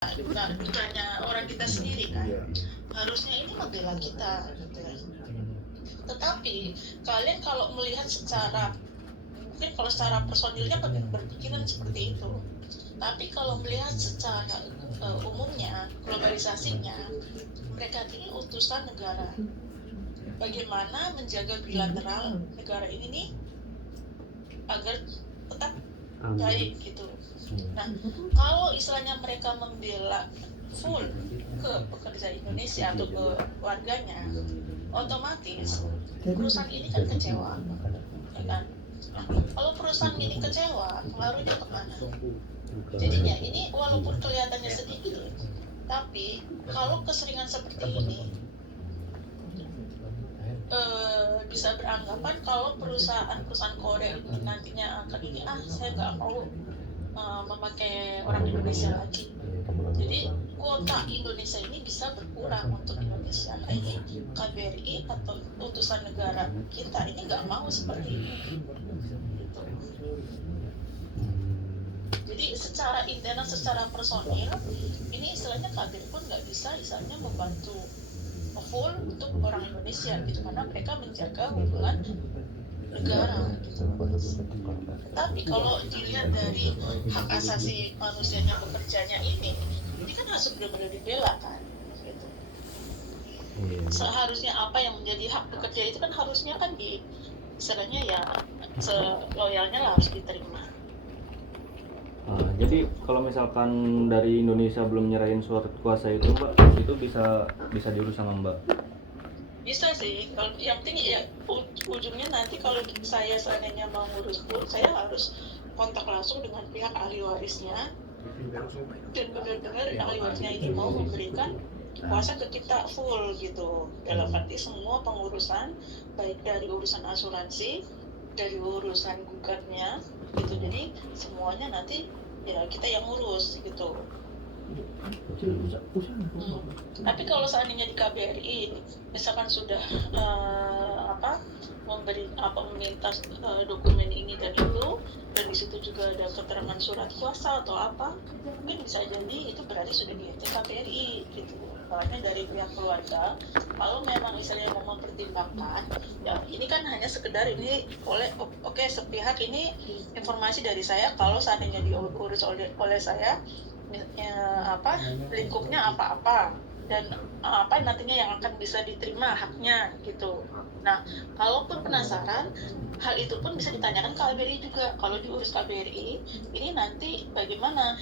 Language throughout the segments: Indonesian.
Nah, bukannya orang kita sendiri kan, harusnya ini membela kita gitu ya. Tetapi kalian kalau melihat secara, mungkin kalau secara personilnya berpikiran seperti itu, tapi kalau melihat secara umumnya, globalisasinya, mereka ini utusan negara. Bagaimana menjaga bilateral negara ini nih agar tetap baik gitu. Nah, kalau istilahnya mereka membela full ke pekerja Indonesia atau ke warganya, otomatis perusahaan ini kan kecewa, ya kan? Nah, kalau perusahaan ini kecewa, pengaruhnya kemana? Jadinya ini walaupun kelihatannya sedikit, tapi kalau keseringan seperti ini bisa beranggapan kalau perusahaan Korea ini nantinya akan ini saya nggak mau memakai orang Indonesia lagi. Jadi kuota Indonesia ini bisa berkurang untuk Indonesia. Nah, ini KBRI atau utusan negara kita ini nggak mau seperti ini. Gitu. Jadi secara internal, secara personil, ini istilahnya KBRI pun nggak bisa istilahnya membantu full untuk orang Indonesia gitu, karena mereka menjaga hubungan negara gitu. Tapi kalau dilihat dari hak asasi manusianya bekerjanya ini kan harus benar-benar dibela kan gitu. Seharusnya apa yang menjadi hak bekerja itu kan harusnya kan di istilahnya ya seloyalnya lah harus diterima. Jadi kalau misalkan dari Indonesia belum nyerahin surat kuasa itu Mbak, itu bisa diurus sama Mbak? Bisa sih, kalau yang penting ya ujungnya nanti kalau saya seandainya mau ngurus pun saya harus kontak langsung dengan pihak ahli warisnya dan benar-benar ahli warisnya ini mau memberikan kuasa ke kita full gitu, dalam arti semua pengurusan baik dari urusan asuransi, dari urusan gugatnya gitu, jadi semuanya nanti ya kita yang ngurus gitu. Tapi kalau seandainya di KBRI misalkan sudah meminta dokumen ini dan itu, dan di situ juga ada keterangan surat kuasa atau apa, mungkin bisa jadi itu berarti sudah di KBRI gitu. Soalnya dari pihak keluarga, kalau memang misalnya mau mempertimbangkan, ya ini kan hanya sekedar ini oke, sepihak ini informasi dari saya kalau seandainya diurus oleh saya, lingkupnya apa-apa dan apa nantinya yang akan bisa diterima haknya gitu. Nah, kalaupun penasaran, hal itu pun bisa ditanyakan ke KBRI juga. Kalau diurus KBRI, ini nanti bagaimana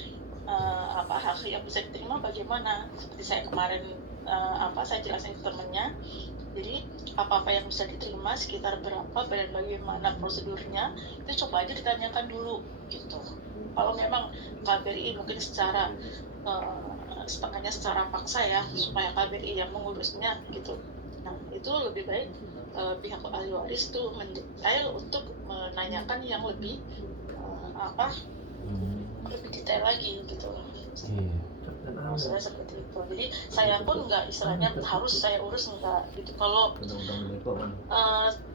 hak yang bisa diterima bagaimana? Seperti saya kemarin saya jelasin ke temennya. Jadi apa-apa yang bisa diterima sekitar berapa dan bagaimana prosedurnya itu coba aja ditanyakan dulu gitu. Kalau memang KBRI mungkin secara setengahnya secara paksa ya supaya KBRI yang mengurusnya gitu. Nah itu lebih baik pihak ahli waris itu mendetail untuk menanyakan yang lebih lebih detail lagi gitu. Maksudnya seperti itu. Jadi saya pun nggak istilahnya harus saya urus enggak gitu. Kalau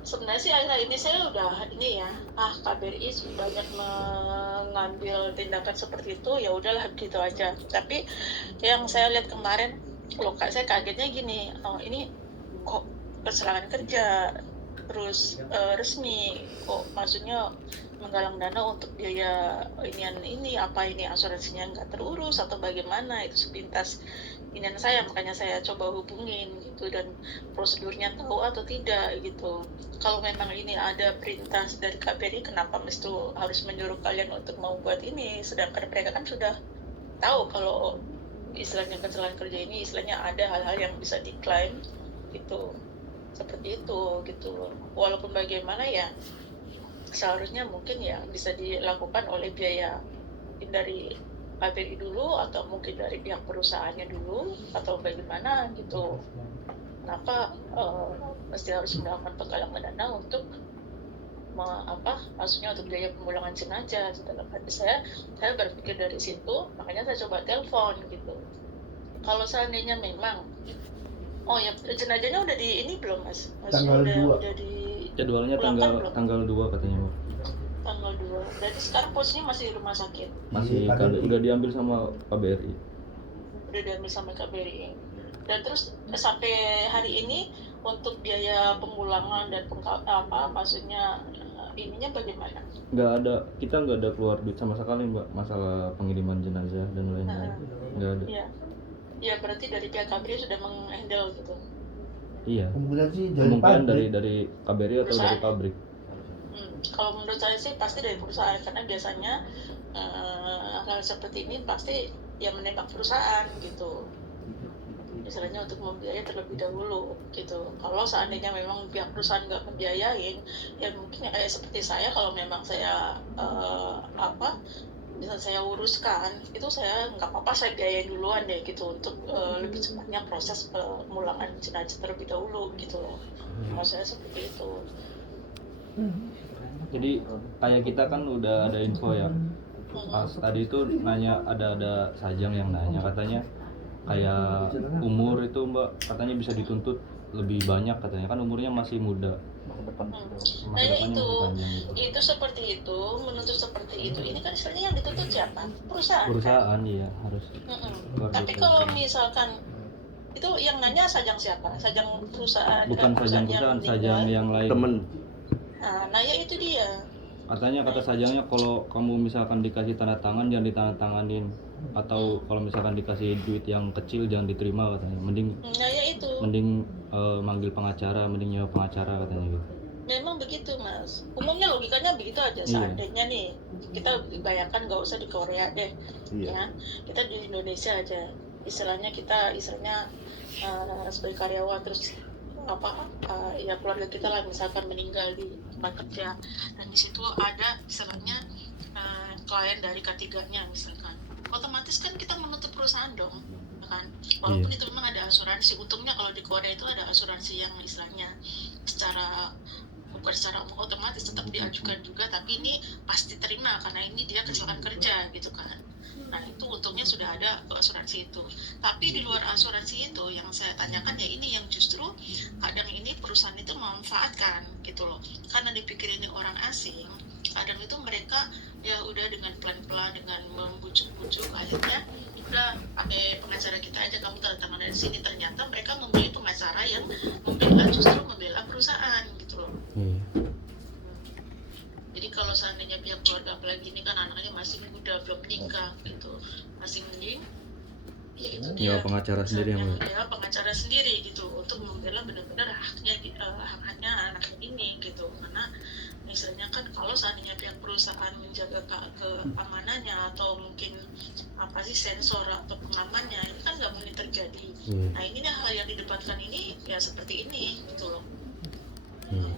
sebenarnya sih akhir ini saya udah ini ya, KBRI banyak mengambil tindakan seperti itu, ya udahlah gitu aja. Tapi yang saya lihat kemarin, saya kagetnya gini, ini kok kecelakaan kerja terus resmi, kok maksudnya menggalang dana untuk biaya ini asuransinya nggak terurus atau bagaimana, itu sepintas inian saya, makanya saya coba hubungin gitu, dan prosedurnya tahu atau tidak gitu. Kalau memang ini ada perintah dari KBRI, kenapa mesti harus menyuruh kalian untuk membuat ini, sedangkan mereka kan sudah tahu kalau istilahnya kecelakaan kerja ini istilahnya ada hal-hal yang bisa diklaim gitu, seperti itu gitu. Walaupun bagaimana ya seharusnya mungkin ya bisa dilakukan oleh biaya mungkin dari KBRI dulu atau mungkin dari pihak perusahaannya dulu atau bagaimana gitu. Kenapa mesti harus melakukan penggalangan dana untuk maksudnya untuk biaya pemulangan jenazah. Dalam hati saya berpikir dari situ, makanya saya coba telepon gitu. Kalau seandainya memang jenazahnya udah di ini belum Mas? Tanggal 2. Udah di Jadwalnya tanggal 2 katanya Mbak. Tanggal 2. Berarti sekarang posisinya masih di rumah sakit. Masih udah diambil sama KBRI. udah diambil sama KBRI. Dan terus sampai hari ini untuk biaya pemulangan dan maksudnya ininya bagaimana? Kita nggak ada keluar duit sama sekali mbak, masalah pengiriman jenazah dan lain-lain. Nggak ada. Iya. Ya berarti dari pihak KBRI sudah menghandle gitu. Iya. Kemungkinan sih Kemungkinan dari KBRI atau dari pabrik. Kalau menurut saya sih pasti dari perusahaan, karena biasanya hal seperti ini pasti yang menembak perusahaan gitu. Misalnya untuk membiayai terlebih dahulu gitu. Kalau seandainya memang pihak perusahaan nggak membiayain, ya mungkin ya kayak seperti saya, kalau memang saya bisa saya uruskan, itu saya nggak apa-apa, saya biayain duluan deh gitu untuk lebih cepatnya proses pemulangan jenazah terlebih dahulu gitu loh. Kalau saya seperti itu. Jadi kayak kita kan udah ada info ya. Pas tadi itu nanya, ada sajang yang nanya, katanya kayak umur itu mbak, katanya bisa dituntut lebih banyak katanya, kan umurnya masih muda. Nah ya itu seperti itu, menuntut seperti itu. Ini kan istilahnya yang dituntut siapa? Perusahaan. Perusahaan iya harus. Tapi kalau misalkan itu yang nanya sajang siapa? Sajang perusahaan. Bukan sajang perusahaan, sajang yang lain. temen. Nah ya itu dia. Katanya kata sajangnya, kalau kamu misalkan dikasih tanda tangan jangan ditandatanganin, atau kalau misalkan dikasih duit yang kecil jangan diterima katanya. Mending manggil pengacara, mending nyewa pengacara katanya gitu. Memang begitu mas, umumnya logikanya begitu aja. Seandainya nih kita bayangkan, nggak usah di Korea deh, ya kita di Indonesia aja, istilahnya sebagai karyawan, terus ya keluarga kita lah misalkan meninggal di tempat kerja, dan di situ ada istilahnya klien dari K3-nya misalkan, otomatis kan kita menutup perusahaan dong, kan? Walaupun itu memang ada asuransi. Untungnya kalau di Korea itu ada asuransi yang istilahnya bukan secara otomatis, tetap diajukan juga, tapi ini pasti terima karena ini dia kecelakaan kerja gitu kan. Nah itu untungnya sudah ada asuransi itu. Tapi di luar asuransi itu yang saya tanyakan ya ini yang justru kadang ini perusahaan itu memanfaatkan gitu loh, karena dipikir ini orang asing. Kadang itu mereka ya udah dengan pelan-pelan, dengan membujuk-bujuk, akhirnya udah pakai pengacara kita aja, kamu tanda tangan dari sini. Ternyata mereka memilih pengacara yang membela perusahaan gitu loh. Jadi kalau seandainya pihak keluarga, apalagi ini kan anaknya masih muda, belum nikah gitu, masih mending ya itu dia pengacara sendiri pengacara sendiri gitu, untuk membela benar-benar haknya anaknya ini gitu. Karena misalnya kan kalau seandainya pihak perusahaan menjaga keamanannya atau mungkin sensor atau pengamannya, ini kan nggak mungkin terjadi. Nah ini hal yang didebatkan ini ya seperti ini gitu loh.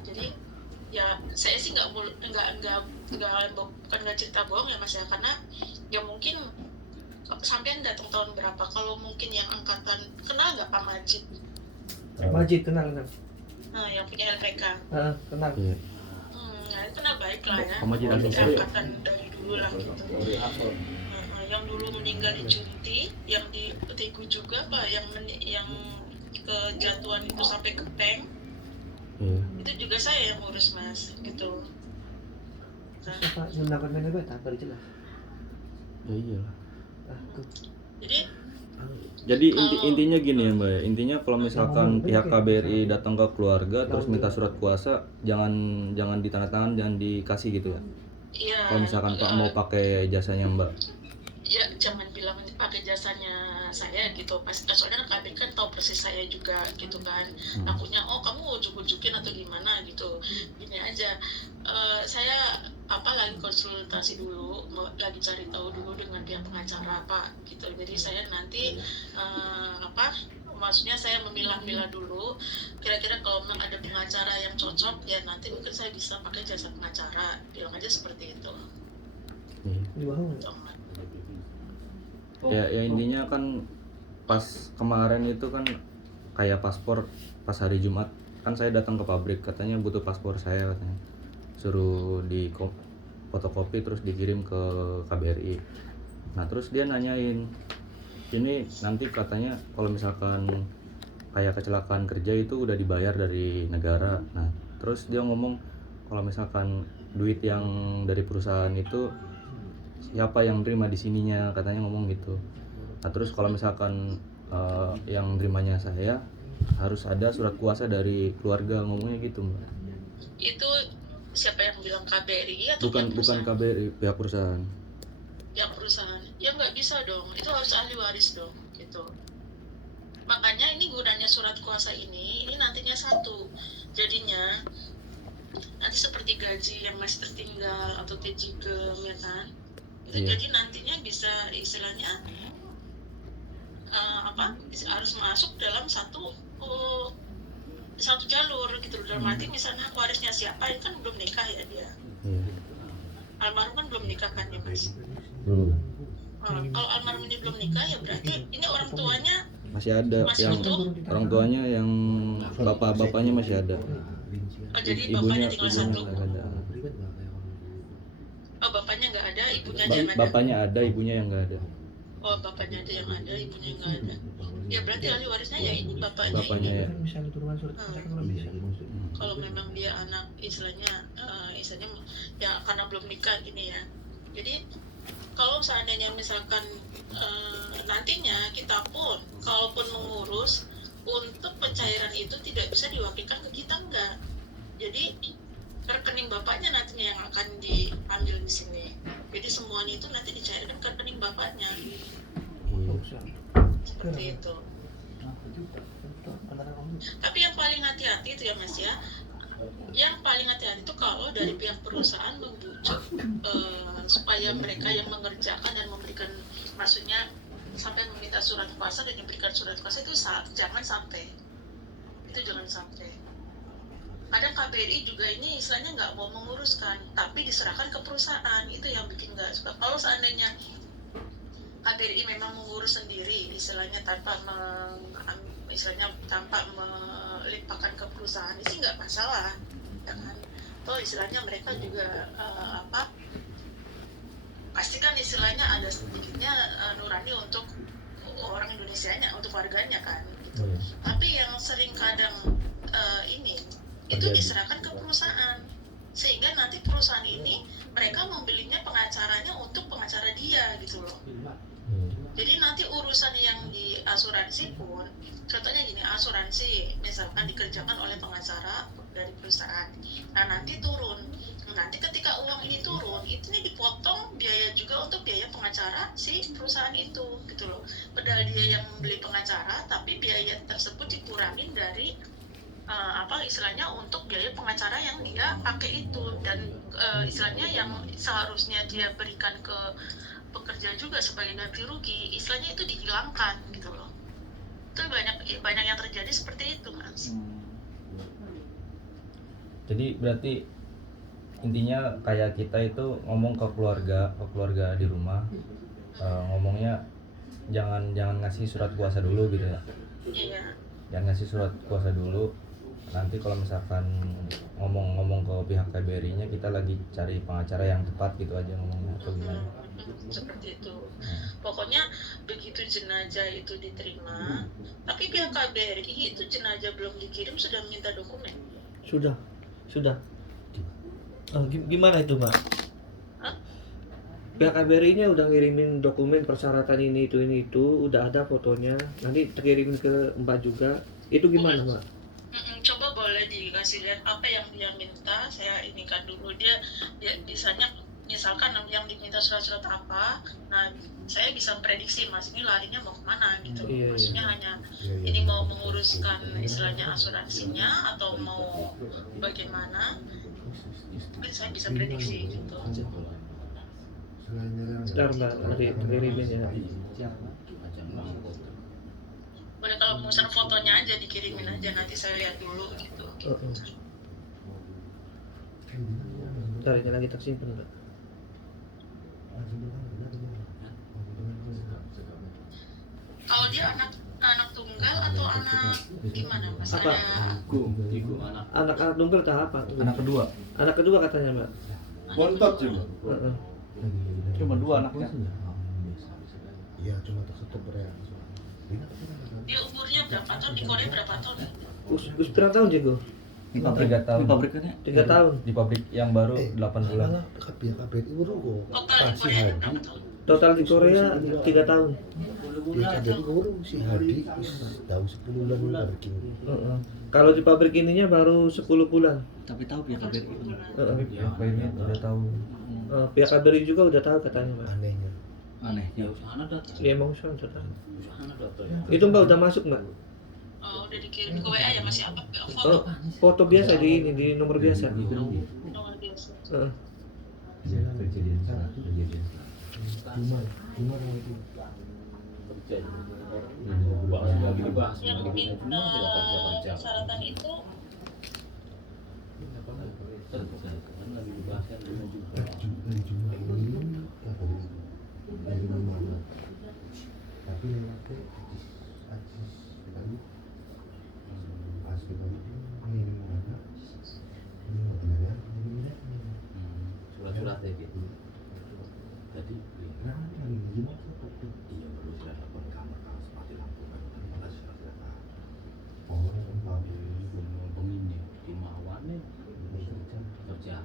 Jadi ya saya sih bukan cerita bohong ya mas ya, karena ya mungkin sampean datang tahun berapa, kalau mungkin yang angkatan, kenal nggak Pak Majid? Majid kenal. Nah yang punya LPK. Kenal. Nah itu kenal baik lah ya. Pak Majid angkatan dari dulu lah gitu. Yang dulu meninggal di Junti, yang di Tegu juga Pak, yang kejatuhan itu sampai ke tank. Itu juga saya yang ngurus mas gitu. Siapa yang melakukan menebak tak jelas. Ya iyalah. Jadi intinya gini ya mbak, intinya kalau misalkan pihak KBRI datang ke keluarga terus minta surat kuasa, jangan ditandatangan, jangan dikasih gitu ya. Iya. Kalau misalkan Pak mau pakai jasanya mbak, ya jangan bilang pakai jasanya saya gitu, soalnya kan KBRI kan tahu persis saya juga gitu kan. Takutnya kamu ujuk-ujukin atau gimana gitu. Gini aja, saya lagi konsultasi dulu, lagi cari tahu dulu dengan pihak pengacara Pak gitu. Jadi saya nanti maksudnya saya memilah-milah dulu, kira-kira kalau memang ada pengacara yang cocok ya nanti mungkin saya bisa pakai jasa pengacara, bilang aja seperti itu. Ya intinya kan pas kemarin itu kan kayak paspor, pas hari Jumat kan saya datang ke pabrik, katanya butuh paspor saya, katanya suruh di fotokopi terus dikirim ke KBRI. Nah terus dia nanyain, ini nanti katanya kalau misalkan kayak kecelakaan kerja itu udah dibayar dari negara. Nah terus dia ngomong kalau misalkan duit yang dari perusahaan itu siapa yang terima di sininya, katanya ngomong gitu. Nah, terus kalau misalkan yang nerimanya saya harus ada surat kuasa dari keluarga, ngomongnya gitu Mbak. Itu siapa yang bilang, KBRI atau Bukan pihak perusahaan? KBRI, pihak perusahaan. Pihak perusahaan ya nggak bisa dong, itu harus ahli waris dong gitu. Makanya ini gunanya surat kuasa ini nantinya satu, jadinya nanti seperti gaji yang masih tertinggal atau tejigem ya kan, itu Iya. jadi nantinya bisa istilahnya harus masuk dalam satu jalur gitu. Dalam arti misalnya warisnya siapa, itu kan belum nikah ya dia, Iya. almarhum kan belum nikah kan ya Mas. Kalau almarhum ini belum nikah ya berarti ini orang tuanya Masih ada masih yang utuh. orang tuanya, yang bapaknya masih ada. Jadi Ibunya bapaknya tinggal satu. nggak ada. Oh, bapaknya nggak ada, ibunya aja yang ada. Bapaknya ada, ibunya yang nggak ada. Oh, bapaknya aja yang ada, ibunya yang nggak ada. Ya berarti ahli warisnya ya ini bapaknya. Bapaknya ini. ya. Kan bisa turunkan surat kuasa kan nggak bisa. Kalau memang dia anak istilahnya ya karena belum nikah gini ya. Jadi kalau seandainya misalkan nantinya kita pun kalaupun mengurus untuk pencairan itu tidak bisa diwakilkan ke kita, enggak. Jadi rekening bapaknya nantinya yang akan diambil di sini. Jadi semuanya itu nanti dicairkan ke rekening bapaknya. Seperti itu. Tapi yang paling hati-hati itu ya Mas ya, yang paling hati-hati itu kalau dari pihak perusahaan membujuk supaya mereka yang mengerjakan dan memberikan, maksudnya sampai meminta surat kuasa dan diberikan surat kuasa itu jangan sampai. Kadang KBRI juga ini istilahnya nggak mau menguruskan, tapi diserahkan ke perusahaan, itu yang bikin nggak suka. Kalau seandainya KBRI memang mengurus sendiri, istilahnya tanpa melimpahkan ke perusahaan, sih nggak masalah, ya kan? Toh istilahnya mereka juga pasti kan istilahnya ada sedikitnya nurani untuk orang Indonesianya, untuk warganya kan, gitu. Tapi yang sering kadang itu diserahkan ke perusahaan, sehingga nanti perusahaan ini mereka membelinya pengacaranya untuk pengacara dia gitu loh. Jadi nanti urusan yang di asuransi pun, contohnya gini, asuransi misalkan dikerjakan oleh pengacara dari perusahaan, nah nanti turun, nanti ketika uang ini turun, itu nih dipotong biaya juga untuk biaya pengacara si perusahaan itu gitu loh. Padahal dia yang membeli pengacara, tapi biaya tersebut dikurangin dari istilahnya untuk biaya pengacara yang dia pakai itu, dan istilahnya yang seharusnya dia berikan ke pekerja juga sebagai ganti rugi, istilahnya itu dihilangkan gitu loh. Itu banyak yang terjadi seperti itu Mas. Jadi berarti intinya kayak kita itu ngomong ke keluarga di rumah, ngomongnya jangan ngasih surat kuasa dulu gitu ya. Iya. Jangan ngasih surat kuasa dulu. Nanti kalau misalkan ngomong ke pihak KBRI-nya, kita lagi cari pengacara yang tepat gitu aja ngomongnya, atau gimana? Seperti itu. Pokoknya begitu jenazah itu diterima, tapi pihak KBRI itu jenazah belum dikirim sudah minta dokumen. Sudah. Gimana itu Mbak? Hah? Pihak KBRI-nya udah ngirimin dokumen persyaratan ini itu, udah ada fotonya. Nanti terkirimin ke Mbak juga. Itu gimana Mbak? Coba boleh dikasih lihat apa yang dia minta, saya inikan dulu. Dia bisanya misalkan yang diminta surat-surat apa, nah saya bisa prediksi Mas ini larinya mau kemana gitu. Iya. Maksudnya hanya ini mau menguruskan istilahnya asuransinya atau mau bagaimana, mungkin saya bisa prediksi gitu. Bentar Mbak, nanti terkirimin ya. Boleh kalau misalnya fotonya aja dikirimin aja, nanti saya lihat dulu gitu. Bentar, ini lagi tersimpan Mbak. Kalau dia anak tunggal atau anak gimana Mas? Apa? Ibu anak. Anak tunggal atau apa? Anak kedua. Anak kedua katanya Mbak. Bontot juga. Cuma dua anaknya. Iya, cuma satu Korea. Dia umurnya berapa tahun? Di Korea berapa tahun? Us berapa tahun Jago? Di pabrik 3 tahun. Di pabriknya. 3 tahun. Di pabrik yang baru 8 bulan. Malah KBRI itu Total di Korea berapa tahun? Total di Korea 3 tahun. Dia kaberi baru si Hadi wis tahu 10 bulan pabrik ini. Kalau di pabrik ininya baru 10 bulan. Tapi tahu pihak KBRI. Apa ini udah tahu. Pihak KBRI juga udah tahu katanya, Mbak. Anehnya. Aneh. Ya sana data. Iya, emang sudah tahu. Sana data. Itu Mbak udah masuk, Mbak? Oh, udah dikirim ke WA ya, masih apa? Oh, foto biasa di ini, di nomor biasa. Nomor biasa. Heeh. Cuma itu. Yang minta persyaratan itu Tapi lewatnya Ajis lalu pas kita ngirim mana ini mau beneran ini surat-surat ya gitu. Jadi nah lagi gimana tuh iya perlu surat lapor kamar kalau sepati lampu kan ada surat-surat oh yang mau pengini di mawane kerja kerja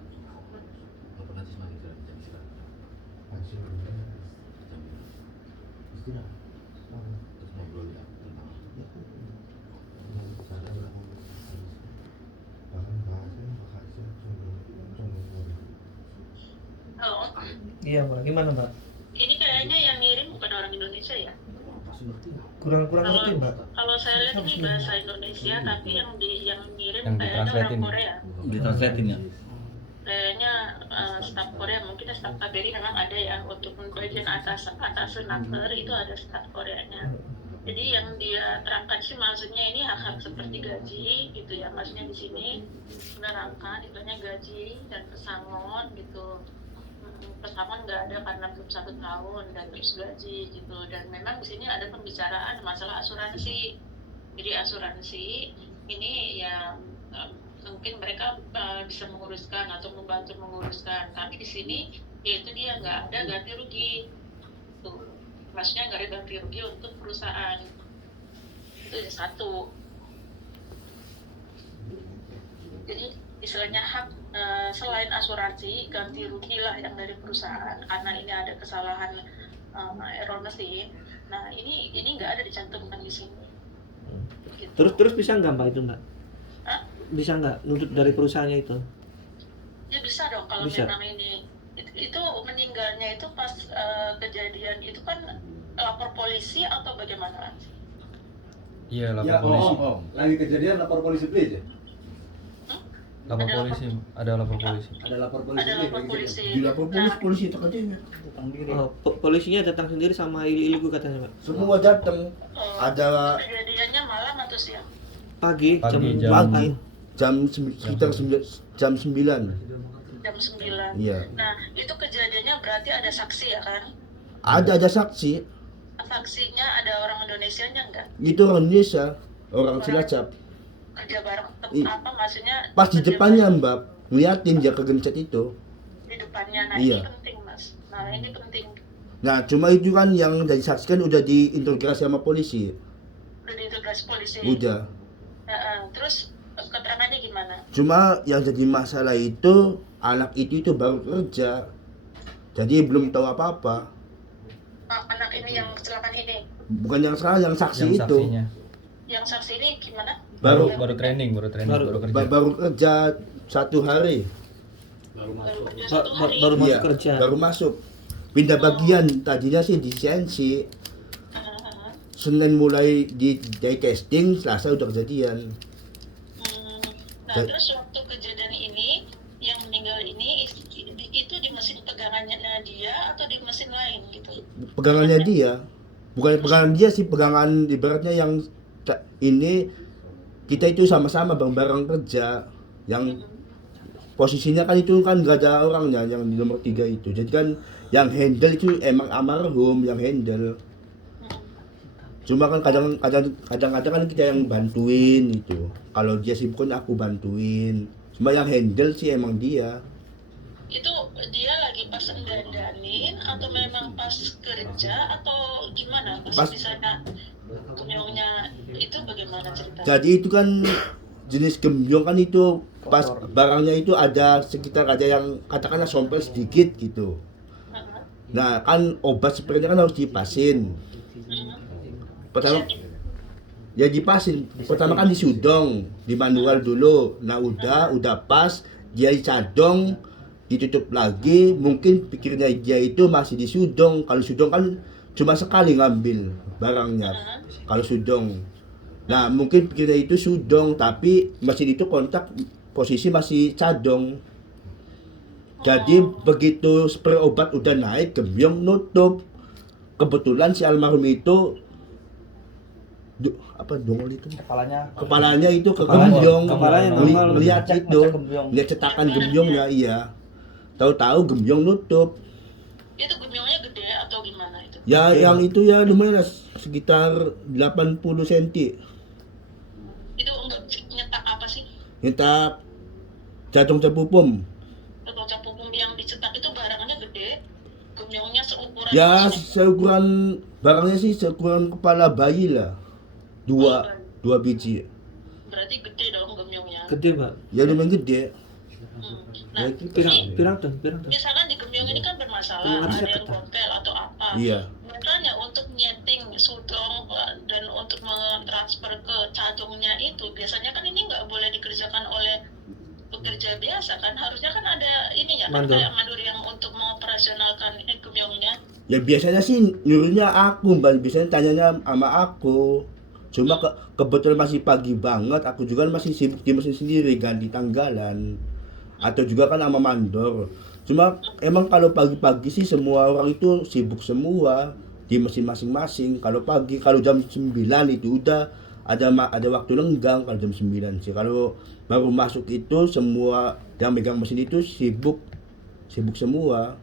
apa nanti semakin surat surat masih istirahat terus ngobrol ya tentang bahkan bahasanya halo. Iya, Mbak. Gimana, Mbak? Ini kayaknya yang ngirim bukan orang Indonesia ya. pasti ngerti nggak? Kurang Kalau ngerti, Mbak. kalau saya lihat ini bahasa Indonesia, tapi yang ngirim Yang kayaknya orang ditranslatein. Korea. Ditranslatein ya. Kayaknya staf Korea, mungkin staf KBRI memang ada ya untuk bagian atas naker itu ada staf Koreanya. Jadi yang dia terangkan sih maksudnya ini hak-hak seperti gaji gitu ya, maksudnya di sini menerangkan itunya gaji dan pesangon gitu. Pesangon nggak ada karena belum 1 tahun dan terus gaji gitu, dan memang di sini ada pembicaraan masalah asuransi. Jadi asuransi ini ya mungkin mereka bisa menguruskan atau membantu menguruskan, tapi di sini yaitu dia nggak ada ganti rugi tuh, maksudnya nggak ada ganti rugi untuk perusahaan itu yang satu. Jadi istilahnya hak selain asuransi ganti rugi lah yang dari perusahaan karena ini ada kesalahan error mesin. Nah ini nggak ada dicantumkan di sini. Gitu. Terus bisa nggak, Mbak, itu, Mbak? Hah? Bisa nggak nuntut dari perusahaannya itu? Ya bisa dong kalau Bisa. memang ini itu meninggalnya itu pas kejadian itu kan lapor polisi atau bagaimana? Iya, lapor Ya, polisi. lagi kejadian lapor polisi please ya. Lapor Ada polisi, ada lapor polisi. Ada lapor polisi. Ada lapor polisi. dilapor Nah, polisi itu katanya Tentang diri. Oh, polisinya datang sendiri sama ili-iligu katanya, Pak. semua datang ada kejadiannya malam atau siang? Pagi, Pagi, jam pagi sekitar jam 9 Jam 9. iya Nah, itu kejadiannya berarti ada saksi ya kan? ada saksi Saksinya ada orang Indonesianya enggak? itu orang Indonesia orang Cilacap Kerja bareng Iya. apa maksudnya? pas di kerja depannya bareng mbak ngeliatin dia kegencet itu di depannya. Nah, Iya. ini penting, Mas. Nah, ini penting. nah cuma itu kan yang dari saksi kan udah diinterogasi sama polisi Udah diintegrasi polisi. udah Terus keterangannya gimana? cuma yang jadi masalah itu anak itu baru kerja jadi belum tahu apa-apa Anak ini yang kecelakaan ini. bukan yang salah yang saksi Yang itu saksinya. Yang saksi ini gimana? baru Baru training, baru kerja. baru kerja 1 hari Baru masuk. Baru kerja 1 hari. baru masuk Iya, kerja. baru masuk pindah bagian tadinya sih di CNC Ah, Senin mulai di day testing Selasa udah kejadian Nah, terus waktu kejadian ini yang meninggal ini itu di mesin pegangannya dia atau di mesin lain gitu? pegangannya dia bukan pegangan dia sih pegangan ibaratnya yang ini kita itu sama-sama bareng-bareng kerja yang posisinya kan itu kan gak ada orangnya yang di nomor 3 itu jadi kan yang handle itu emang almarhum yang handle cuma kan kadang-kadang kan kita yang bantuin itu kalau dia sibuk kan aku bantuin cuma yang handle sih emang dia Itu dia lagi pas dandanin atau memang pas kerja atau gimana? Pas Pas- misalnya gemyongnya itu bagaimana cerita? jadi itu kan jenis gembyong kan itu pas barangnya itu ada sekitar ada yang katakanlah sompel sedikit gitu. Nah kan obat spraynya kan harus dipasin. Pertama ya dipasin. Pertama kan disudong, di manual dulu. Nah udah pas, dia dicadong, ditutup lagi. Mungkin pikirnya dia itu masih disudong. Kalau sudong kan cuma sekali ngambil barangnya. Kalau sudong. Nah mungkin pikirnya itu sudong, tapi mesin itu kontak posisi masih cadong. Jadi begitu spray obat udah naik, gembyong nutup. Kebetulan si almarhum itu dongol itu kepalanya itu ke gembyong, kepalanya normal. melihat itu, lihat cetakan gembyongnya, iya. Tahu-tahu gembyong nutup. Itu gemyongnya gede atau gimana itu? Ya yang itu ya lumayan lah, sekitar 80 cm. Itu untuk nyetak apa sih? Nyetak jantung cepupum. Atau capung yang dicetak itu barangnya gede, gemyongnya seukuran Ya apa sih? seukuran barangnya sih seukuran kepala bayi lah. Dua biji. Berarti gede dong gemyongnya. Gede, Mbak. Ya lumayan gede. Nah, Pirang ton. misalkan di gemyong ini kan bermasalah, ada yang gompel atau apa. Iya. Makanya untuk nyeting sudong dan untuk mentransfer ke cadungnya itu biasanya kan ini nggak boleh dikerjakan oleh pekerja biasa kan, harusnya kan ada ini ya kan, Mandor. kayak mandor yang untuk mengoperasionalkan gemyongnya. Ya biasanya sih nyuruhnya aku, Mbak. Biasanya tanyanya sama aku. Cuma kebetulan masih pagi banget, aku juga masih sibuk di mesin sendiri, ganti tanggalan. Atau juga kan sama mandor. Cuma emang kalau pagi-pagi sih semua orang itu sibuk semua di mesin masing-masing. Kalau pagi, kalau jam 9 itu udah ada waktu lenggang kalau jam 9 sih. Kalau baru masuk itu semua yang megang mesin itu sibuk semua.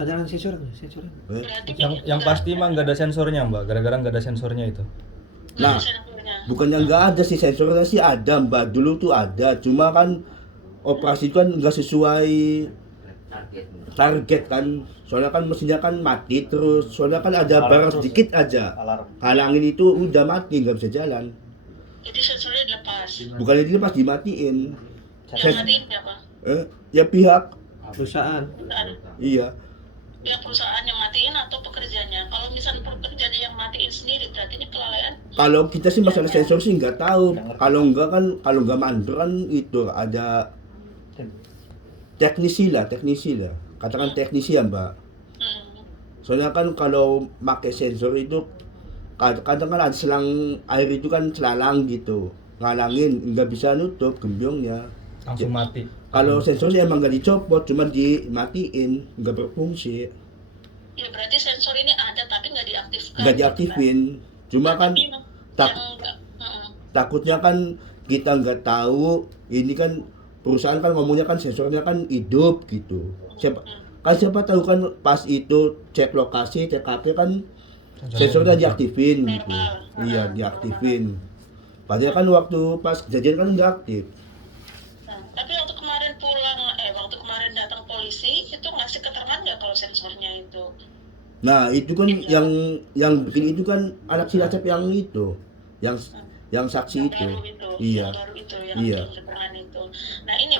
Ada sensor nggak? Eh, Berarti Yang pasti mah nggak ada sensornya, Mbak. Gara-gara nggak ada sensornya itu. Nah, bukannya nggak ada sih, sensornya sih ada, Mbak. Dulu tuh ada, cuma kan operasi kan nggak sesuai target kan. Soalnya kan mesinnya kan mati terus. Soalnya kan ada barang sedikit aja. Halangin itu udah mati, nggak bisa jalan. jadi sensornya dilepas. Bukannya dia pas dimatiin. Yang matiin siapa? Ya pihak, Perusahaan. iya. Pihak perusahaan yang matiin atau pekerjanya? Kalau misalnya pekerjanya yang matiin sendiri, berarti ini kelalaian. Kalau kita sih masalah sensor sih nggak tahu. Kalau nggak mandor kan itu ada teknisi lah. Katakan teknisi ya, Mbak. Soalnya kan kalau pakai sensor itu kadang kan ada selang air itu kan celalang gitu, ngalangin, nggak bisa nutup gembyongnya. Langsung mati. Kalau sensor sih emang nggak dicopot, cuma dimatiin, nggak berfungsi, Ya berarti sensor ini ada tapi nggak diaktifkan. nggak diaktifin. Cuma kan Tapi tak- yang nggak, takutnya kan kita nggak tahu, ini kan perusahaan kan ngomongnya kan sensornya kan hidup gitu. Siapa tahu kan pas itu cek lokasi, TKP kan sensornya diaktifin gitu. Iya, diaktifin. Padahal kan waktu pas kejadian kan nggak aktif. Nah, tapi waktu kemarin datang polisi itu ngasih keterangan nggak kalau sensornya itu? Nah, itu kan yang bikin itu kan anak Cilacap yang itu, yang saksi itu. Baru itu, Iya. yang baru itu yang Iya. bikin keterangan itu. Nah ini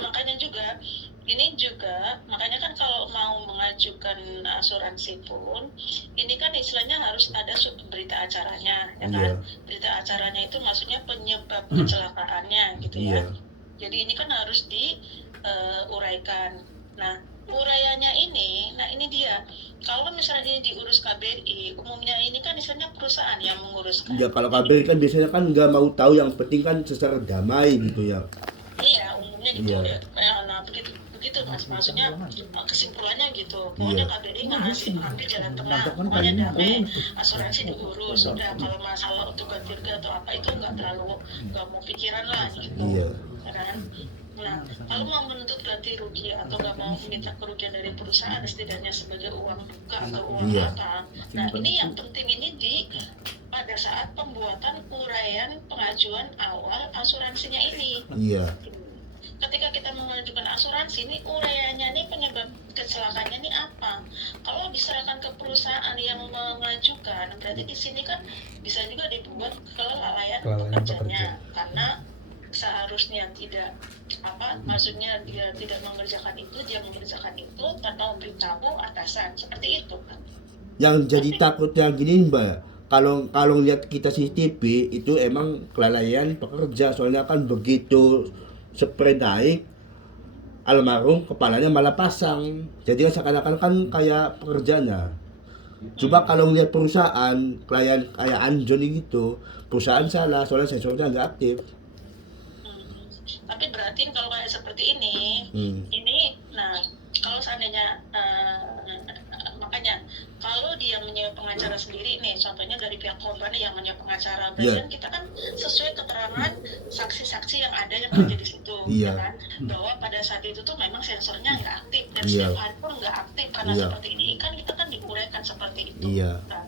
juga makanya kan kalau mau mengajukan asuransi pun ini kan istilahnya harus ada berita acaranya, ya kan? Iya. Berita acaranya itu maksudnya penyebab kecelakaannya gitu ya. Iya. Jadi ini kan harus diuraikan. Nah, uraiannya ini dia. Kalau misalnya ini diurus KBRI, umumnya ini kan misalnya perusahaan yang menguruskan. Ya kalau KBRI kan biasanya kan nggak mau tahu, yang penting kan secara damai gitu ya. Iya, umumnya gitu Iya. ya. Nah, begitu Mas. Maksudnya kesimpulannya gitu. Pokoknya Iya. KBRI ngasih ambil jalan tengah. Pokoknya damai, asuransi diurus. Udah kalau masalah untuk ganti rugi atau apa itu nggak mau pikiran lah gitu. Iya. Ya kan? Nah, kalau mau menuntut ganti rugi atau nggak mau minta kerugian dari perusahaan setidaknya sebagai uang duka atau uang Iya. apa. Nah, ini yang penting ini pada saat pembuatan uraian pengajuan awal asuransinya ini. Iya. Ketika kita mengajukan asuransi ini uraiannya nih penyebab kecelakaannya ini apa? Kalau diserahkan ke perusahaan yang mengajukan, berarti di sini kan bisa juga dibuat kelalaian pekerjanya karena seharusnya tidak maksudnya dia tidak mengerjakan itu, dia mengerjakan itu tanpa memberitahu atasan, seperti itu kan. Yang jadi takutnya gini, Mbak, kalau lihat kita CCTV itu emang kelalaian pekerja, soalnya kan begitu spray naik almarhum kepalanya malah pasang, jadi seakan-akan kan kayak pekerjanya. Coba kalau lihat perusahaan klien kayak Anjon gitu, perusahaan salah soalnya sensornya nggak aktif. Tapi berarti kalau kayak seperti ini, nah kalau seandainya makanya kalau dia menyewa pengacara sendiri nih, contohnya dari pihak korban yang menyewa pengacara, berarti Iya. kan kita kan sesuai keterangan saksi-saksi yang ada yang kerja di situ, Iya. ya kan, bahwa pada saat itu tuh memang sensornya nggak aktif dan Iya. setiap hari pun nggak aktif karena Iya. seperti ini kan kita kan diuraikan seperti itu. Iya. Kan.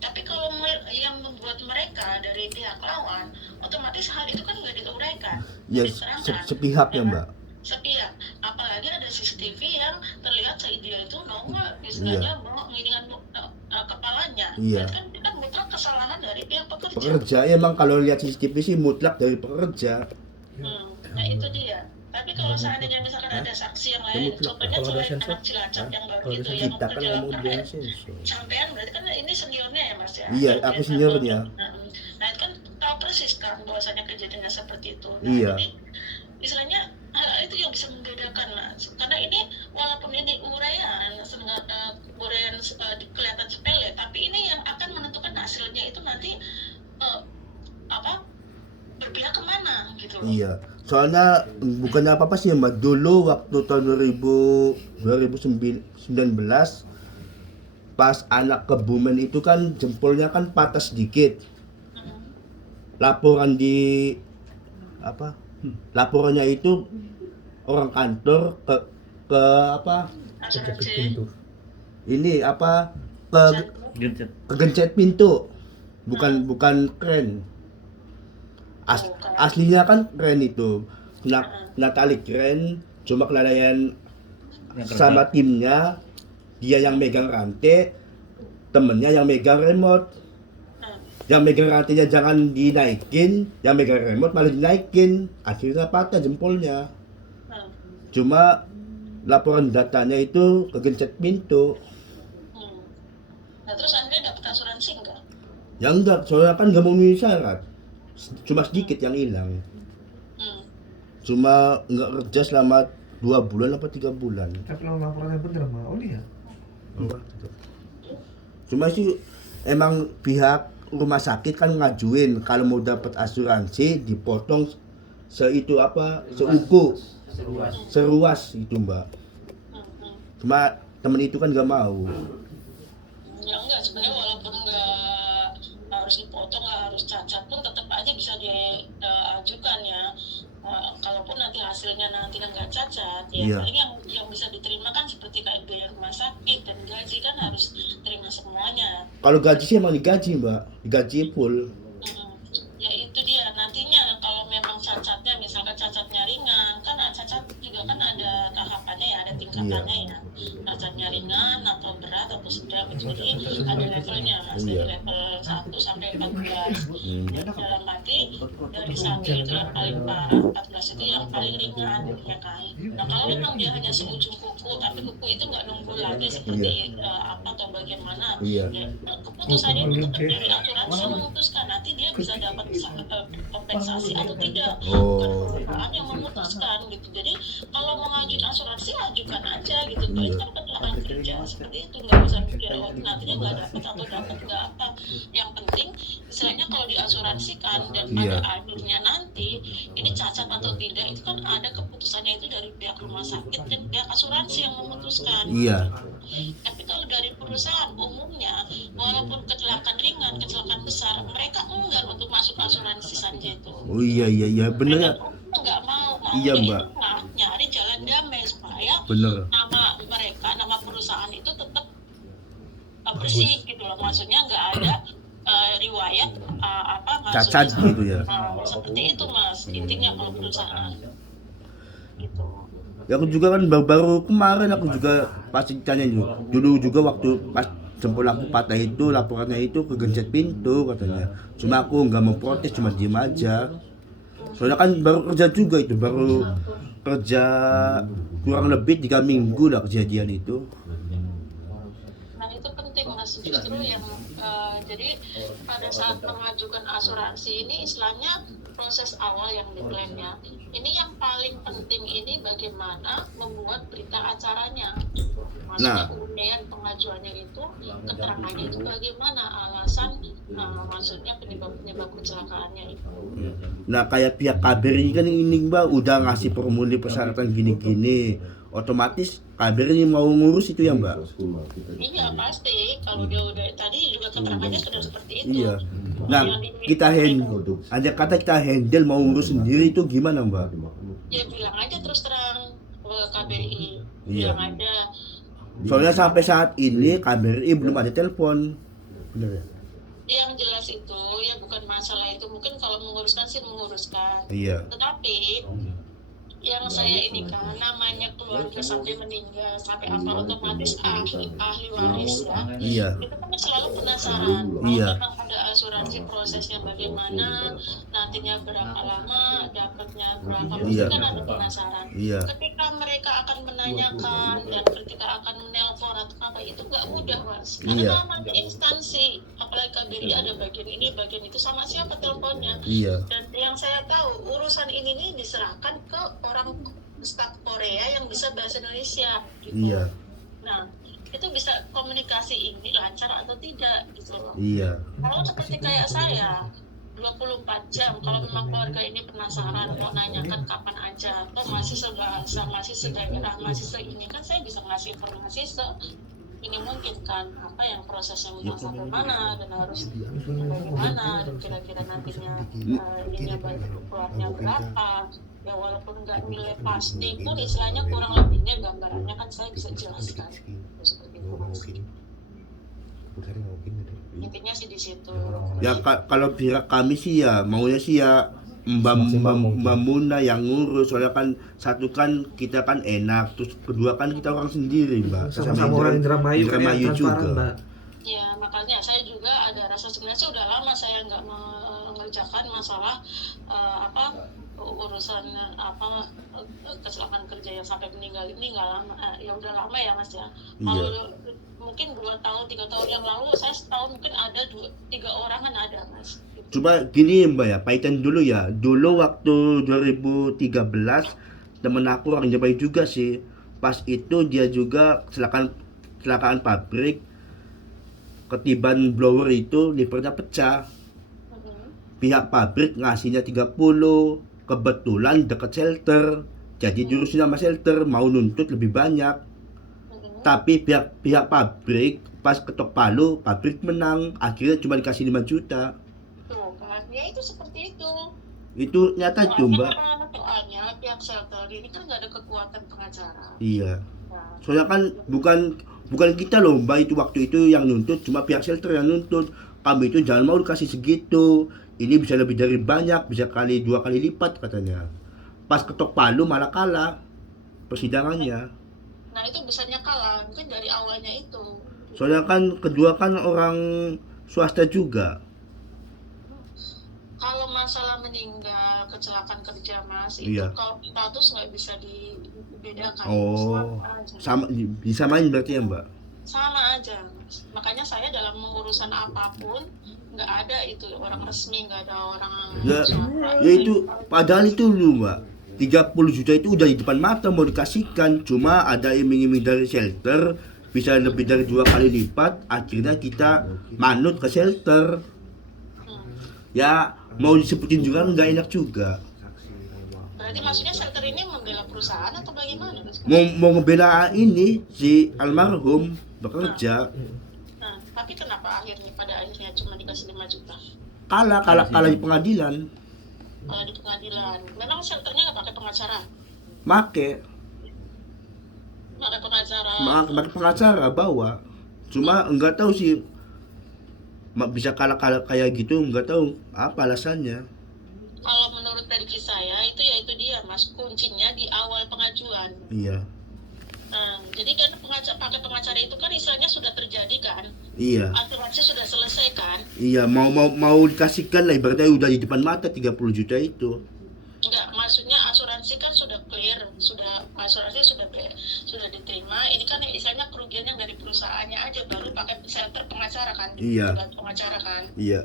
Tapi kalau yang membuat mereka dari pihak lawan, otomatis hal itu kan nggak diuraikan, Ya diterangkan. sepihak ya kan? Mbak. Sepihak, apalagi ada CCTV yang terlihat dia itu nongol istilahnya mau ngiringan kepalanya. Iya. Berarti kan itu kan mutlak kesalahan dari pihak pekerja. Pekerja emang kalau lihat CCTV sih mutlak dari pekerja. Nah itu dia. Tapi kalau seandainya misalkan ada saksi yang lain, contohnya Kalau ada selain sensor, anak Cilacap yang baru kalau itu ada yang kita kan kerja ngomong dia sensor. sampean berarti kan ini seniornya ya Mas ya? Iya, Yang aku biasa seniornya. Nah itu kan tahu persis kan bahwasanya kejadiannya seperti itu. Nah, Iya. jadi istilahnya hal itu yang bisa membedakan Mas. Karena ini walaupun ini uraian kelihatan sepele, tapi ini yang akan menentukan hasilnya itu nanti berpihak kemana gitu loh. Iya. Soalnya bukannya apa-apa sih Mbak. Dulu waktu tahun 2019 pas anak Kebumen itu kan jempolnya kan patah sedikit. Laporan di laporannya itu orang kantor ke Asuransi. ini kegencet pintu, bukan kren. Aslinya kan kren itu kena tali kren, cuma kelalaian sama timnya, dia yang megang rantai, temennya yang megang remote. Yang megang rantainya jangan dinaikin, yang megang remote malah dinaikin, akhirnya patah jempolnya. Cuma laporan datanya itu kegencet pintu. Nah terus Anda dapat asuransi enggak? Ya enggak, soalnya kan nggak memenuhi syarat. Cuma sedikit yang hilang. Cuma nggak kerja selama 2 bulan apa 3 bulan. Tapi kalau laporannya bener mah, ya. Cuma sih emang pihak rumah sakit kan ngajuin kalau mau dapat asuransi dipotong seukuh seruas itu Mbak. Cuma temen itu kan nggak mau. Ya enggak, sebenarnya walaupun enggak harus dipotong, nggak harus cacat pun tetap aja bisa diajukan ya. Kalaupun nanti hasilnya nanti nggak cacat, ya Iya. paling yang bisa diterima kan seperti kayak biaya rumah sakit dan gaji kan harus terima semuanya. Kalau gaji sih emang digaji Mbak, digaji full. Ya itu dia, nantinya kalau memang cacatnya misalkan cacatnya ringan, kan cacat juga kan ada tahapannya ya, ada tingkatannya ya. Cacatnya ringan atau berat atau sedang itu, jadi ada levelnya Mas, dari level 1 sampai 14. Dalam arti dari 1 itu yang paling parah, 14 itu yang paling ringan ya kan. Nah kalau memang dia hanya seujung kuku, tapi kuku itu nggak nunggu lagi seperti atau bagaimana, Iya. ya, keputusannya itu tetap dari asuransi memutuskan nanti dia bisa dapat kompensasi atau tidak, bukan perusahaan yang memutuskan gitu. Jadi kalau mau ngajuin asuransi ajukan aja gitu, itu kan kecelakaan kerja seperti itu, nggak usah mikir nantinya nggak dapat atau dapat nggak apa. Yang penting istilahnya kalau diasuransikan dan ada akhirnya nanti ini cacat atau tidak, itu kan ada keputusannya itu dari pihak rumah sakit dan pihak asuransi yang memutuskan. Iya. Tapi kalau dari perusahaan umumnya, walaupun kecelakaan ringan, kecelakaan besar, mereka enggan untuk masuk asuransi saja itu. Oh iya bener ya. Mereka nggak mau, Iya, maunya Mbak. itu nyari jalan damai supaya Bener. nama perusahaan itu tetap bersih gitu loh. Maksudnya nggak ada riwayat Cacat gitu ya. seperti itu Mas, intinya kalau perusahaan gitu. Ya aku juga kan baru kemarin aku juga pasti tanya dulu juga waktu pas jempol aku patah itu laporannya itu kegencet pintu katanya. Cuma aku nggak mau protes, cuma diem aja. Soalnya kan baru kerja juga itu, baru kerja kurang lebih 3 minggu lah kejadian itu. Nah itu penting Mas, justru yang Jadi pada saat mengajukan asuransi ini istilahnya proses awal yang diklaimnya. Ini yang paling penting ini bagaimana membuat berita acaranya. Maksudnya Nah. uraian pengajuannya itu, keterangannya itu bagaimana alasan, maksudnya penyebab kecelakaannya itu. Nah kayak pihak KBRI kan ini Mbak udah ngasih formulir persyaratan gini-gini, otomatis KBRI mau ngurus itu ya Mbak? Iya pasti, kalau dia udah tadi juga keterangannya sudah seperti itu. Iya. Nah kita ada kata kita handle mau ngurus sendiri itu gimana Mbak? Ya bilang aja terus terang ke KBRI, Iya. bilang aja. Soalnya sampai saat ini KBRI belum ada telepon. Bener ya? Yang jelas itu ya bukan masalah itu, mungkin kalau menguruskan sih menguruskan. Iya. Tetapi yang saya ini kan namanya keluarga sampai meninggal sampai apa otomatis ahli waris ya. Iya. Itu kan selalu penasaran. Iya. Kalau memang ada asuransi prosesnya bagaimana, nantinya berapa lama, dapatnya berapa, pasti Iya. kan ada penasaran. Iya. Ketika mereka akan menanyakan dan ketika akan menelpon atau apa itu nggak mudah Mas. Karena Iya. namanya instansi, apalagi KBRI ada bagian ini, bagian itu, sama siapa teleponnya. Iya. Dan yang saya tahu urusan ini nih diserahkan ke orang staf Korea yang bisa bahasa Indonesia gitu. Iya. Nah, itu bisa komunikasi ini lancar atau tidak gitu loh. Iya. Kalau seperti kayak saya 24 jam kalau memang keluarga ini penasaran mau nanyakan kapan aja, masih sebahasa, masih sedaerah, masih seini, kan saya bisa ngasih informasi ini mungkin kan apa yang prosesnya udah sampai mana dan harus bagaimana dan kira-kira nantinya ininya keluarnya berapa ya, walaupun nggak nilai pasti pun istilahnya kurang lebihnya gambarannya kan saya bisa jelaskan seperti itu Mas. Intinya sih di situ. Ya kalau pihak kami sih ya maunya sih ya Mbak Muna yang ngurus, soalnya kan satu kan kita kan enak, terus kedua kan kita orang sendiri Mbak, Sama-sama orang Indramayu kan ya, transparan juga. Mbak. Ya makanya saya juga ada rasa sebenarnya sudah lama saya nggak mengerjakan masalah urusan kecelakaan kerja yang sampai meninggal ini nggak lama, ya udah lama ya Mas ya. Kalau mungkin 2 tahun 3 tahun yang lalu saya setahun mungkin ada 2-3 orang kan ada Mas. Coba gini Mbak ya, paitan dulu ya. Dulu waktu 2013 temen aku orang Jambi juga sih. Pas itu dia juga kecelakaan pabrik. Ketiban blower itu livernya pecah. Pihak pabrik ngasihnya 30, kebetulan deket shelter. Jadi diurusin sama shelter mau nuntut lebih banyak. Tapi pihak pabrik pas ketok palu, pabrik menang. Akhirnya cuma dikasih 5 juta. Tuh kan, ya itu seperti itu. Itu nyata itu Mbak. Soalnya pihak shelter ini kan nggak ada kekuatan pengacara. Iya. Nah, Soalnya kan bukan kita loh Mbak, itu waktu itu yang nuntut, cuma pihak shelter yang nuntut. Kami itu jangan mau dikasih segitu. Ini bisa lebih dari banyak, bisa 2 kali lipat katanya. Pas ketok palu malah kalah persidangannya. nah itu bisanya kalah, mungkin dari awalnya itu. Soalnya kan kedua kan orang swasta juga. Kalau masalah meninggal kecelakaan kerja Mas, Iya. itu kalau status nggak bisa dibedakan. Oh, Sama aja. disamain berarti ya Mbak? Sama aja Mas. Makanya saya dalam mengurusan apapun nggak ada itu orang resmi, nggak ada orang Ya, swasta. ya itu padahal itu dulu Mbak, 30 juta itu udah di depan mata mau dikasihkan, cuma ada iming-iming dari shelter bisa lebih dari 2 kali lipat. Akhirnya kita manut ke shelter. Ya mau disebutin juga nggak enak juga. Berarti maksudnya shelter ini membela perusahaan atau bagaimana Mas? Mau ngebela ini si almarhum bekerja, Nah, tapi kenapa pada akhirnya cuma dikasih 5 juta? kalah di pengadilan. Kalau di pengadilan, memang shelternya nggak pakai pengacara? Make Nggak ada pengacara. pengacara bawa, cuma nggak tahu sih bisa kalah kayak gitu, nggak tahu apa alasannya. Kalau menurut prediksi saya itu ya itu dia Mas, kuncinya di awal pengajuan. Iya. Nah, jadi kan pakai pengacara itu kan istilahnya sudah terjadi kan, Iya. asuransi sudah selesai kan. Iya, mau dikasihkan lah, ibaratnya udah di depan mata 30 juta itu. Enggak, maksudnya asuransi kan sudah clear, asuransi sudah diterima. Ini kan istilahnya bagian yang dari perusahaannya aja, baru pakai shelter pengacara kan, Iya. bukan pengacara kan. Iya.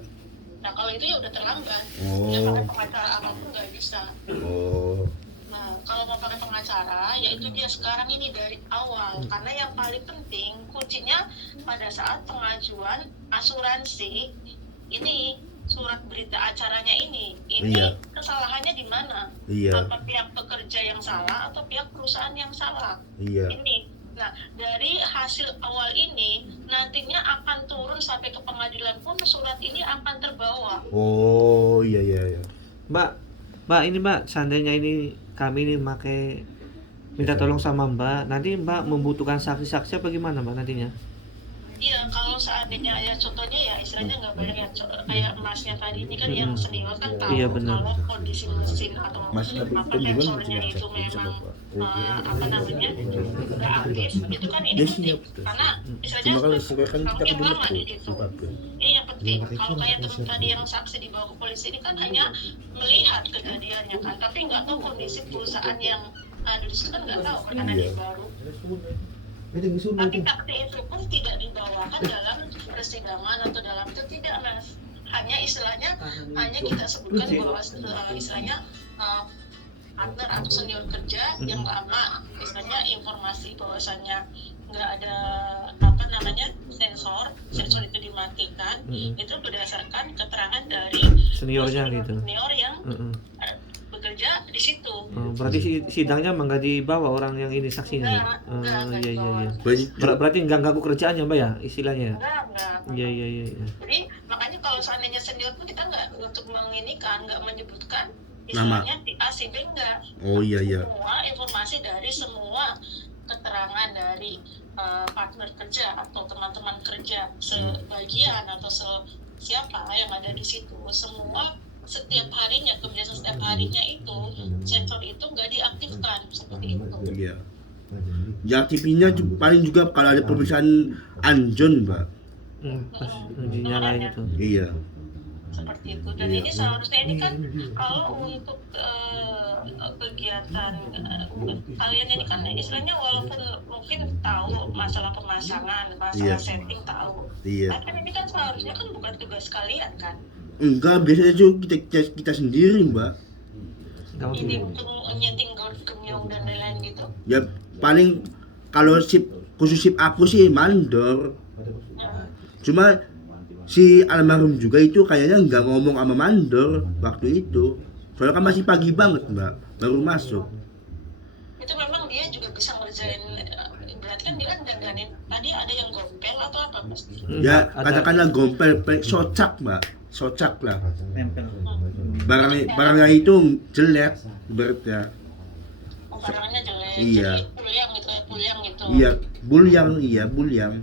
Nah kalau itu ya udah terlambat, Oh. dia pakai pengacara apapun nggak bisa. Oh. Nah kalau mau pakai pengacara, ya itu dia sekarang ini dari awal, karena yang paling penting kuncinya pada saat pengajuan asuransi ini, surat berita acaranya ini Iya. kesalahannya di mana? Iya. Apa pihak pekerja yang salah atau pihak perusahaan yang salah? Iya. Ini. Nah, dari hasil awal ini nantinya akan turun sampai ke pengadilan pun surat ini akan terbawa. Oh, iya iya iya. Mbak ini Mbak, seandainya ini kami ini minta tolong sama Mbak, nanti Mbak membutuhkan saksi-saksi apa gimana Mbak nantinya? Iya, kalau seandainya ya contohnya ya istilahnya nggak banyak ya, kayak emasnya tadi ini kan yang senior kan tahu Iya, benar. kalau kondisi mesin atau Mas, tapi apa kan gimana sensornya cek- itu cek memang Bapak? apa namanya nggak aktif, itu kan ini Dia penting siap. karena istilahnya Cuma kalau sekarang kan kita yang kedua lama tuh, di situ. Bapak. Ini yang penting. Kalau kayak teman tadi yang saksi dibawa ke polisi ini kan hanya melihat kejadiannya kan, tapi nggak tahu kondisi perusahaan yang ada di situ kan nggak tahu karena dia baru. Tapi saksi itu pun tidak dibawakan dalam persidangan atau dalam itu tidak mas. Hanya istilahnya hanya kita sebutkan bahwa istilahnya partner atau senior kerja yang lama, istilahnya informasi bahwasannya nggak ada apa namanya sensor itu dimatikan, itu berdasarkan keterangan dari Seniornya gitu. senior yang Heeh. bekerja di situ. Oh, berarti sidangnya emang nggak dibawa orang yang ini saksinya ya? Enggak Iya iya iya. Berarti Berarti nggak ganggu kerjaannya Mbak ya istilahnya? enggak. Iya iya iya. Iya. Jadi makanya kalau seandainya senior pun kita nggak untuk menginikan, nggak menyebutkan Nama. istilahnya si A si B enggak. Oh iya iya. Semua informasi dari semua keterangan dari partner kerja atau teman-teman kerja sebagian atau siapa yang ada di situ, semua setiap harinya, kebiasaan setiap harinya itu sensor itu nggak diaktifkan seperti itu. Iya. Yang TV-nya paling juga kalau ada pemeriksaan anjon, Mbak. Pas dinyalain itu. Iya. Seperti itu. Dan ini seharusnya ini kan kalau untuk kegiatan kalian ini kan istilahnya walaupun mungkin tahu masalah pemasangan, masalah Iya. setting tahu, Iya. tapi ini kan seharusnya kan bukan tugas kalian kan. Enggak, biasanya itu kita sendiri, Mbak. Nggak apa-apa. Ini untuk nyeting gemyong dan lain-lain gitu. Ya paling kalau khusus sip aku sih mandor. Nah, Cuma si almarhum juga itu kayaknya nggak ngomong sama mandor waktu itu. Soalnya kan masih pagi banget, Mbak, baru masuk. itu memang dia juga bisa ngerjain, berarti kan dia kan dandanin tadi ada yang gompel atau apa mas? Ya Ada- katakanlah gompel, socak, Mbak, socak lah. Nempel. Barangnya itu jelek, berarti. Barangnya jelek, Iya. jadi pulyang gitu. Iya, bulyang.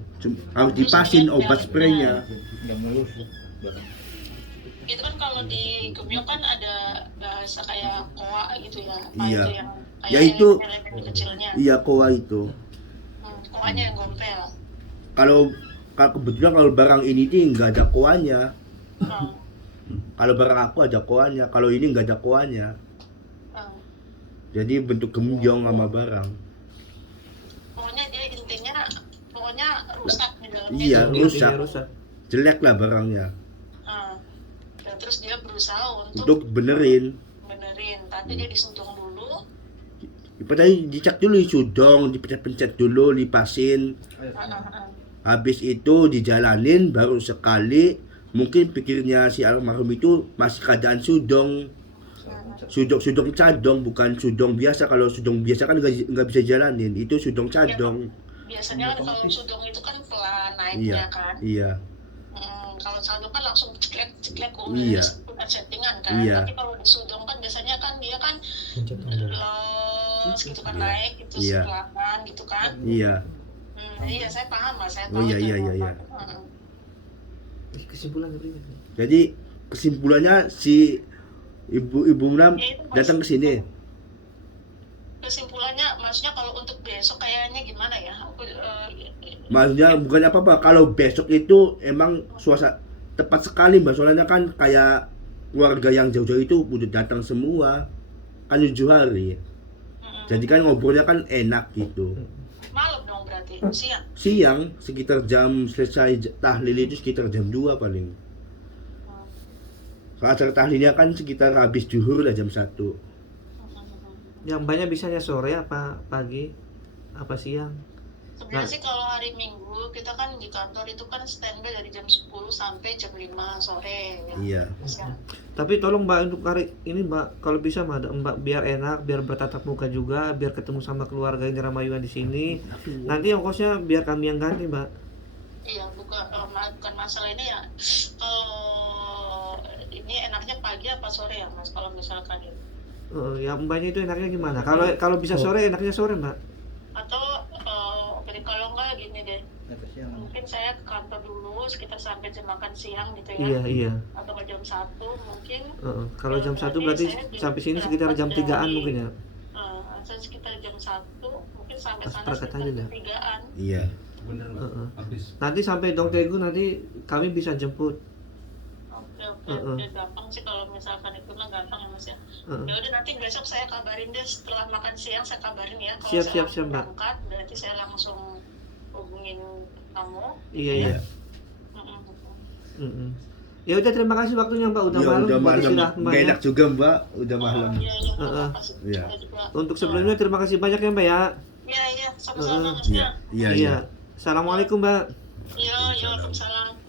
Harus dipasin obat spraynya. Nggak mulus. Itu kan kalau di gemyong kan ada bahasa kayak koa gitu ya, apa Iya. itu yang kayak Ya itu. elemen kecilnya. Iya, koa itu. Koanya yang gompel. Kalau kebetulan kalau barang ini sih nggak ada koanya. Hmm. Kalau barang aku ada koanya, kalau ini nggak ada koanya. Hmm. Jadi bentuk gemyong sama barang. Pokoknya dia intinya pokoknya rusak di dalamnya. Iya, itu. rusak. rusak. Jelek lah barangnya. Hmm. Dan terus dia berusaha Untuk benerin. benerin, tapi dia disentuh dulu. Padahal dicek dulu, sudong, dipencet-pencet dulu, dipasin. Habis itu dijalanin baru sekali. Mungkin pikirnya si almarhum itu masih keadaan sudong cadong, bukan sudong biasa. Kalau sudong biasa kan nggak bisa jalanin, itu sudong cadong. Biasanya kan kalau sudong itu kan pelan Iya, naiknya kan. iya, Kalau cadong kan langsung ceklek Iya. bukan settingan kan. Iya. Tapi kalau di sudong kan biasanya kan dia kan los gitu kan, Iya. naik gitu Iya. pelan gitu kan. iya. Iya saya paham mas, saya Oh, tahu iya, itu iya, apa. iya. Kesimpulannya berapa? Jadi kesimpulannya si ibu Nam Ya, itu, Mas. datang ke sini. Kesimpulannya maksudnya kalau untuk besok kayaknya gimana ya? Maksudnya bukan apa-apa, kalau besok itu emang suasana tepat sekali, Mbak. Soalnya kan kayak keluarga yang jauh-jauh itu udah datang semua. Kan 7 hari. Jadi kan ngobrolnya kan enak gitu. Malam dong berarti. berarti siang. Siang sekitar jam selesai tahlil itu sekitar jam 2 paling. Hmm. Soal acara tahlilnya kan sekitar habis zuhur lah jam 1. Yang banyak bisanya sore apa pagi apa siang? Sebenarnya sih kalau hari Minggu kita kan di kantor itu kan standby dari jam 10 sampai jam 5 sore ya. Iya. Siang. Tapi tolong Mbak untuk hari ini Mbak kalau bisa Mbak biar enak, biar bertatap muka juga, biar ketemu sama keluarga Indramayu di sini. Nanti ongkosnya biar kami yang ganti Mbak. Iya, bukan masalah ini ya. Ini enaknya pagi apa sore ya Mas kalau misalkan itu? Ya Mbaknya itu enaknya gimana? Kalau bisa sore enaknya sore Mbak. Atau kalau enggak gini deh, mungkin saya ke kantor dulu sekitar sampai jam makan siang gitu ya. Iya. Atau ke jam 1 mungkin. Kalau jam 1 berarti sampai sini sekitar jam 3-an mungkin ya. Saya sekitar jam 1 mungkin sampai Pas sana berangkat sekitar aja jam dah. 3-an. Iya. Bener habis. Nanti sampai Dong Tegu nanti kami bisa jemput. Oke, udah gampang sih kalau misalkan itu mah gampang ya Mas ya. Ya udah nanti besok saya kabarin deh setelah makan siang saya kabarin ya kalau Siap, saya siap, langsung Mbak. berangkat berarti saya langsung hubungin kamu. Iya. Iya. Mm-mm. Ya udah terima kasih waktunya Mbak udah Iya, malam udah buat malam. istirahat Gak Mbaknya. enak juga Mbak, udah malam. Iya, nggak apa-apa sih. Iya. Saya juga. Untuk sebelumnya terima kasih banyak ya Mbak ya. Iya, sama-sama Mas Iya, ya. iya. Assalamualaikum Mbak. Iya, waalaikumsalam.